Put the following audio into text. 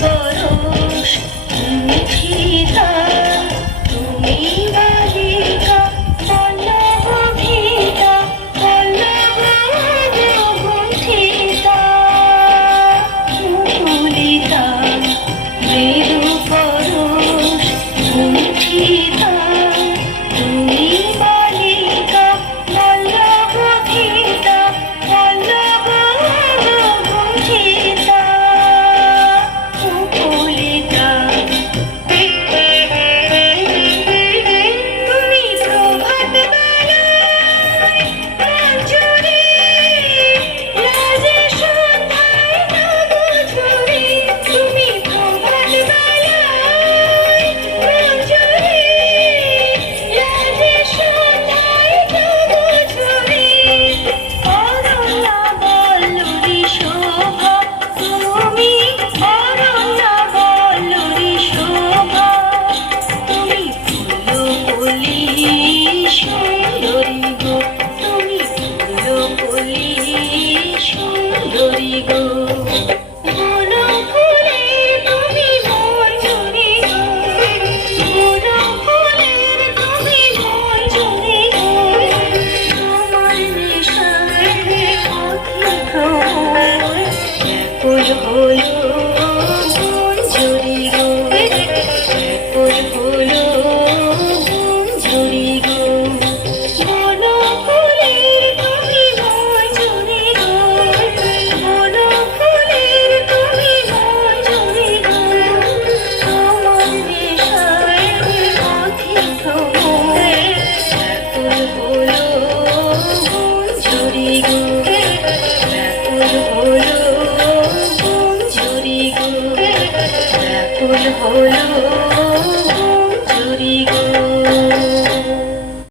পরশ মুঠিতা তুমি বালিকা পল্লব ভিতা পল্লব গুণ্ঠিতা মুকুলিতা মৃদু পরশ মুঠিতা তুমি বালিকা পল্লব ভিতা পল্লব গুণ্ঠিতা মুকুলিতা তুমি প্রভাত বেলায় মঞ্জুরি রাজে সন্ধ্যায় নবঝুরি তুমি প্রভাত বেলায় মঞ্জুরি রাজে সন্ধ্যায় নবঝুরি অরণ্যা বল্লরী শোভা তুমি অরণ্যা বল্লরী শোভা তুমি ফুলকলি সুন্দরী গো তুমি ফুলকলি সুন্দরী গো বনো ফুলে তুমি মঞ্জুরি গো বনো ফুলের তুমি মঞ্জুরি গো তোমার নেশায় পথে ভ্রমর ব্যাকুল হলো মঞ্জুরি গো ব্যাকুল হলো মঞ্জুরি গো বনো ফুলের তুমি মঞ্জুরি গো বনো ফুলের তুমি মঞ্জুরি গো তোমার নেশায় পথে ভ্রমর ব্যাকুল হলো মঞ্জুরি গো ব্যাকুল হলো মঞ্জুরি গো ব্যাকুল হলো